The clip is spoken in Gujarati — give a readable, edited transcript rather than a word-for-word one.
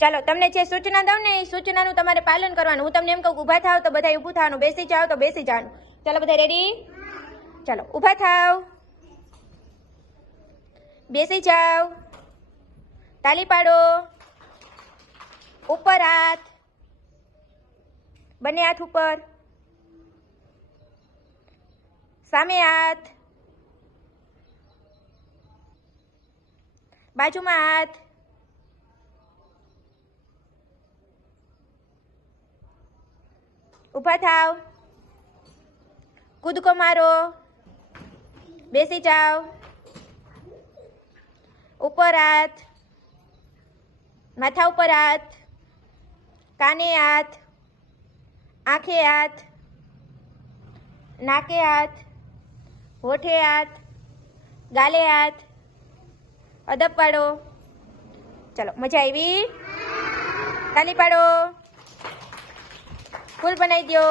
ચાલો તમને જે સૂચના દઉં ને એ સૂચનાનું તમારે પાલન કરવાનું. હું તમને એમ કહું ઊભા થાવ તો બધા ઊભું થવાનું, બેસી જાઓ તો બેસી જવાનું. ચાલો બધા રેડી? ચાલો ઊભા થાવ, બેસી જાઓ, તાલી પાડો, ઉપર હાથ, બંને હાથ ઉપર, સામે હાથ, બાજુમાં હાથ, ઊભા થાવ, કૂદકો મારો, બેસી જાઓ, ઉપર હાથ, માથા ઉપર હાથ, કાને હાથ, આંખે હાથ, નાકે હાથ, હોઠે હાથ, ગાલે હાથ, અદબ પાડો. ચલો મજા આવી? તાલી પાડો, ફૂલ બનાવી દો.